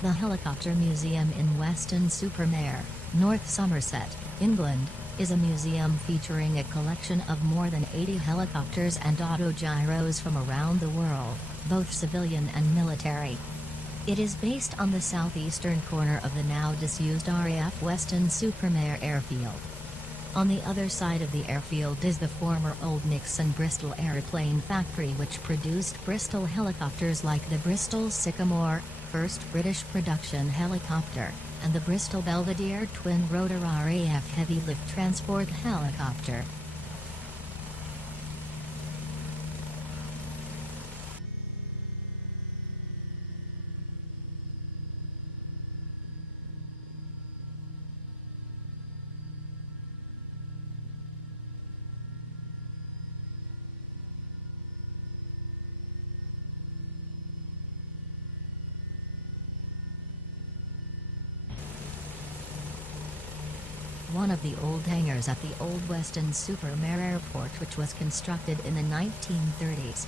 The Helicopter Museum in Weston-super-Mare, North Somerset, England, is a museum featuring a collection of more than 80 helicopters and autogyros from around the world, both civilian and military. It is based on the southeastern corner of the now disused RAF Weston-super-Mare airfield. On the other side of the airfield is the former Old Nixon Bristol airplane factory, which produced Bristol helicopters like the Bristol Sycamore, first British production helicopter, and the Bristol Belvedere twin-rotor RAF heavy lift transport helicopter. One of the old hangars at the old Weston-super-Mare Airport, which was constructed in the 1930s.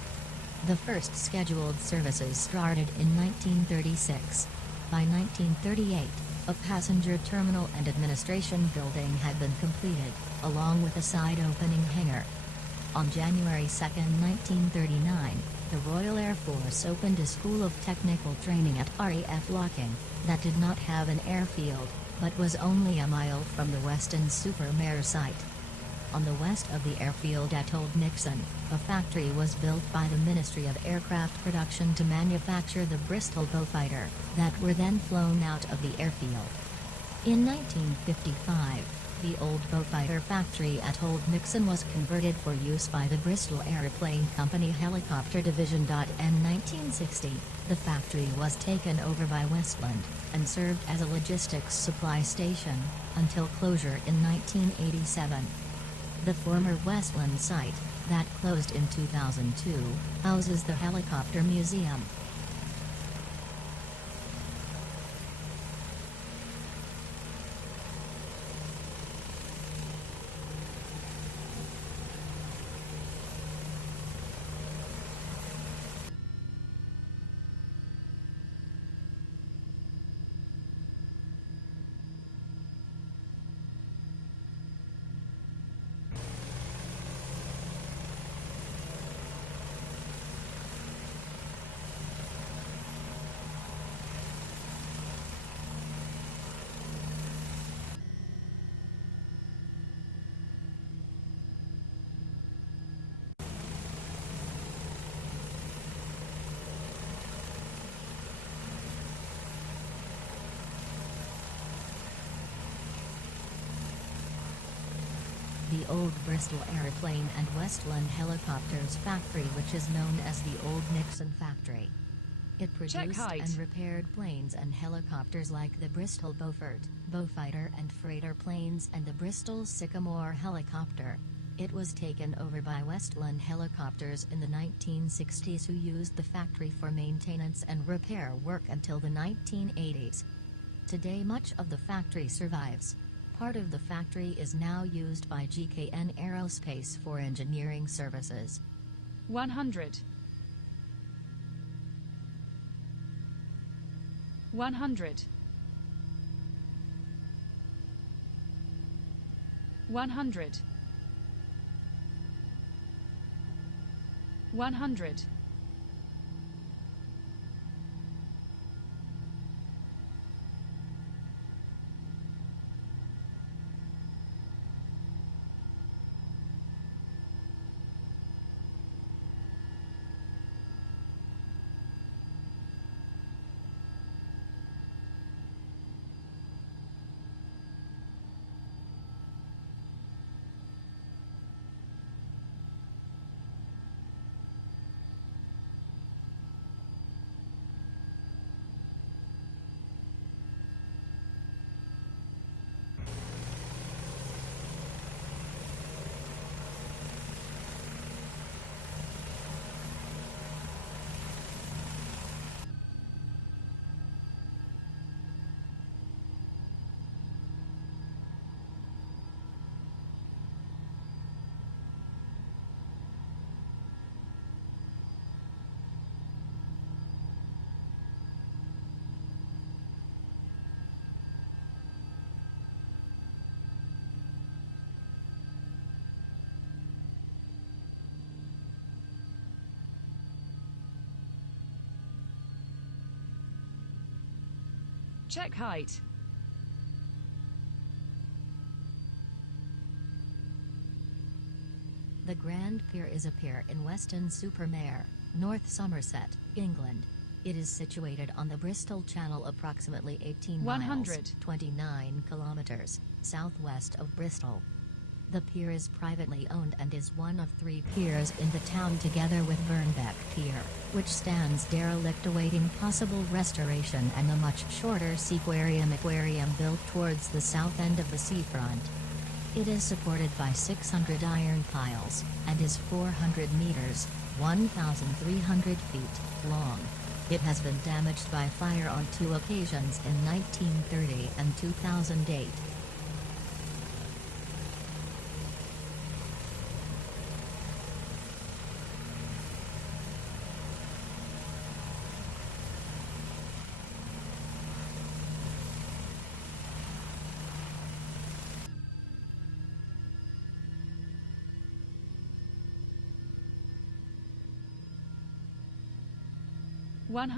The first scheduled services started in 1936. By 1938, a passenger terminal and administration building had been completed, along with a side-opening hangar. On January 2, 1939, the Royal Air Force opened a school of technical training at RAF Locking, that did not have an airfield, but was only a mile from the Weston-super-Mare site. On the west of the airfield at Old Nixon, a factory was built by the Ministry of Aircraft Production to manufacture the Bristol Beaufighter, that were then flown out of the airfield. In 1955, the old Beaufighter factory at Old Nixon was converted for use by the Bristol Airplane Company Helicopter Division. In 1960, the factory was taken over by Westland, and served as a logistics supply station, until closure in 1987. The former Westland site, that closed in 2002, houses the Helicopter Museum. The old Bristol Airplane and Westland Helicopters factory, which is known as the Old Nixon Factory. It produced and repaired planes and helicopters like the Bristol Beaufort, Beaufighter and freighter planes, and the Bristol Sycamore helicopter. It was taken over by Westland Helicopters in the 1960s, who used the factory for maintenance and repair work until the 1980s. Today much of the factory survives. Part of the factory is now used by GKN Aerospace for engineering services. 100 100 100 100 Check height. The Grand Pier is a pier in Weston-super-Mare, North Somerset, England. It is situated on the Bristol Channel approximately 18 miles 100. 29 kilometers southwest of Bristol. The pier is privately owned and is one of 3 piers in the town together with Burnbeck Pier, which stands derelict awaiting possible restoration, and a much shorter aquarium built towards the south end of the seafront. It is supported by 600 iron piles, and is 400 meters, 1,300 feet, long. It has been damaged by fire on 2 occasions in 1930 and 2008. One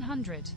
hundred.